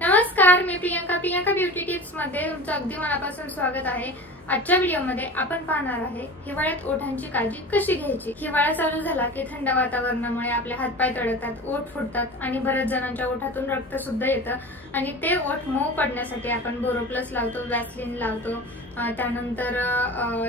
नमस्कार, मी Priyanka beauty tips मध्ये तुमचं अगदी मनापासून स्वागत आहे। आजच्या व्हिडिओमध्ये आपण पाहणार आहे हिवाळ्यात ओठांची काळजी कशी घ्यायची। हिवाळा चालू झाला की थंड वातावरणामुळे आपले हातपाय तळतात, ओठ फुटतात आणि बऱ्याच जणांच्या ओठातून रक्त सुद्धा येतं आणि ते ओठ मऊ पडण्यासाठी आपण बोरोप्लस लावतो, वॅसलीन लावतो, त्यानंतर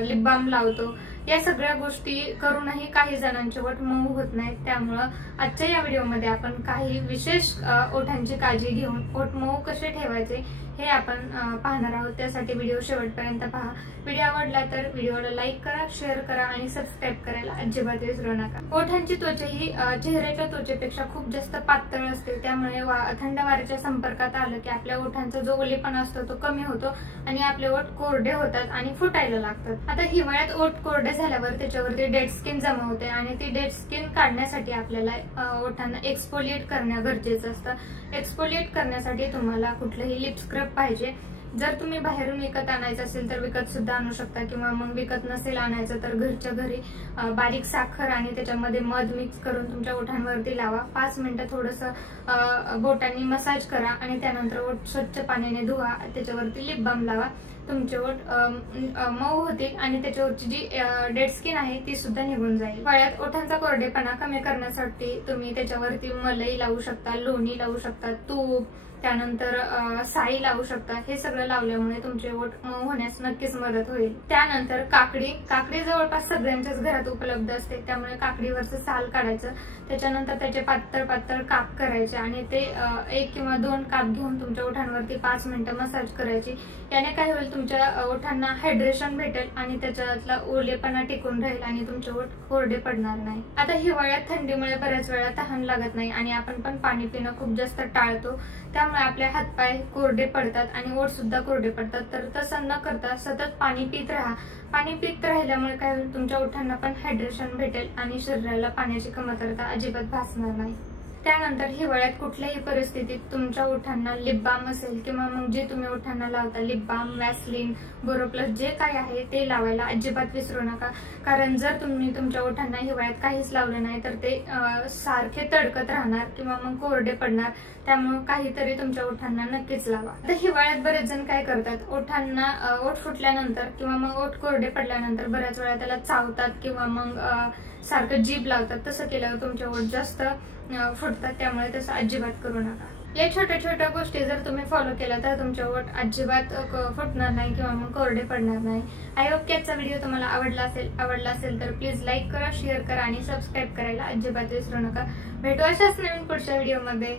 लिप बाम लावतो। या सगळ्या गोष्टी करूनही काही जणांचे ओठ मऊ होत नाहीत। त्यामुळे आजच्या या व्हिडिओमध्ये आपण काही विशेष ओठांची काळजी घेऊन ओठ मऊ कसे ठेवायचे हे आपण पाहणार आहोत। त्यासाठी व्हिडिओ शेवटपर्यंत पहा। व्हिडिओ आवडला तर व्हिडिओला लाईक करा, शेअर करा आणि सबस्क्राइब करायला अजिबात विसरू नका। ओठांची त्वचा ही चेहऱ्याच्या त्वचेपेक्षा खूप जास्त पातळ असते, त्यामुळे थंड वाऱ्याच्या संपर्कात आलं की आपल्या ओठांचा जो ओलेपणा असतो तो कमी होतो आणि आपले ओठ कोरडे होतात आणि फुटायला लागतात। आता हिवाळ्यात ओठ कोरडे झाल्यावर त्याच्यावरती डेड स्किन जमा होते आणि ती डेड स्किन काढण्यासाठी आपल्याला ओठांना एक्सफोलिएट करणं गरजेचं असतं। एक्सफोलिएट करण्यासाठी तुम्हाला कुठलंही लिप स्क्रब पाहिजे। जर तुम्ही बाहेरून विकत आणायचं असेल तर विकत सुद्धा आणू शकता, किंवा मग विकत नसेल आणायचं तर घरच्या घरी बारीक साखर आणि त्याच्यामध्ये मध मिक्स करून तुमच्या ओठांवरती लावा। 5 मिनिटं थोडंसं बोटांनी मसाज करा आणि त्यानंतर ओठ स्वच्छ पाण्याने धुवा, त्याच्यावरती लिप बाम लावा। तुमचे ओठ मऊ होतील आणि त्याच्यावरची जी डेड स्किन आहे ती सुद्धा निघून जाईल। हिवाळ्यात ओठांचा कोरडेपणा कमी करण्यासाठी तुम्ही त्याच्यावरती मलई लावू शकता, लोणी लावू शकता, तूप, त्यानंतर साई लावू शकता। हे सगळं लावल्यामुळे तुमचे ओठ मऊ होण्यास नक्कीच मदत होईल। त्यानंतर काकडी जवळपास सगळ्यांच्याच घरात उपलब्ध असते, त्यामुळे काकडीवरचं साल काढायचं, त्याच्यानंतर त्याचे पातळ पातळ काप करायचे आणि ते 1 किंवा 2 काप घेऊन तुमच्या ओठांवरती 5 मिनिटं मसाज करायची। याने काय होईल, तुमच्या ओठांना हायड्रेशन भेटेल आणि त्याच्यातला ओलेपणा टिकून राहील आणि तुमचे ओठ कोरडे पडणार नाही। आता हिवाळ्यात थंडीमुळे बऱ्याच वेळा तहान लागत नाही आणि आपण पण पाणी पिणं खूप जास्त टाळतो, त्यामुळे आपले हातपाय कोरडे पडतात आणि ओठ सुद्धा कोरडे पडतात। तर तसं न करता सतत पाणी पित राहा। पाणी पित राहिल्यामुळे काय होईल, तुमच्या ओठांना पण हायड्रेशन भेटेल आणि शरीराला पाण्याची कमतरता अजिबात भासणार नाही। त्यानंतर हिवाळ्यात कुठल्याही परिस्थितीत तुमच्या ओठांना लिप बाम असेल किंवा मग जे तुम्ही ओठांना लावता लिप बाम, वॅसलीन, बोरोप्लस जे काय आहे ते लावायला अजिबात विसरू नका। कारण जर तुम्ही तुमच्या ओठांना हिवाळ्यात काहीच लावलं नाही तर ते सारखे तडकत राहणार किंवा मग कोरडे पडणार। त्यामुळे काहीतरी तुमच्या ओठांना नक्कीच लावा। तर हिवाळ्यात बरेच जण काय करतात, ओठ फुटल्यानंतर किंवा मग ओठ कोरडे पडल्यानंतर बऱ्याच वेळा त्याला चावतात किंवा मग सारखं जीभ लावतात। तसं केल्यावर तुमचे ओठ जास्त फुटतात, त्यामुळे तसं अजिबात करू नका। या छोट्या छोट्या गोष्टी जर तुम्ही फॉलो केल्या तर तुमचे ओठ अजिबात फुटणार नाही किंवा मग कोरडे पडणार नाही। आय होप की आजचा व्हिडिओ तुम्हाला आवडला असेल तर प्लीज लाईक करा, शेअर करा आणि सबस्क्राईब करायला अजिबात विसरू नका। भेटू अशाच नवीन पुढच्या व्हिडिओमध्ये।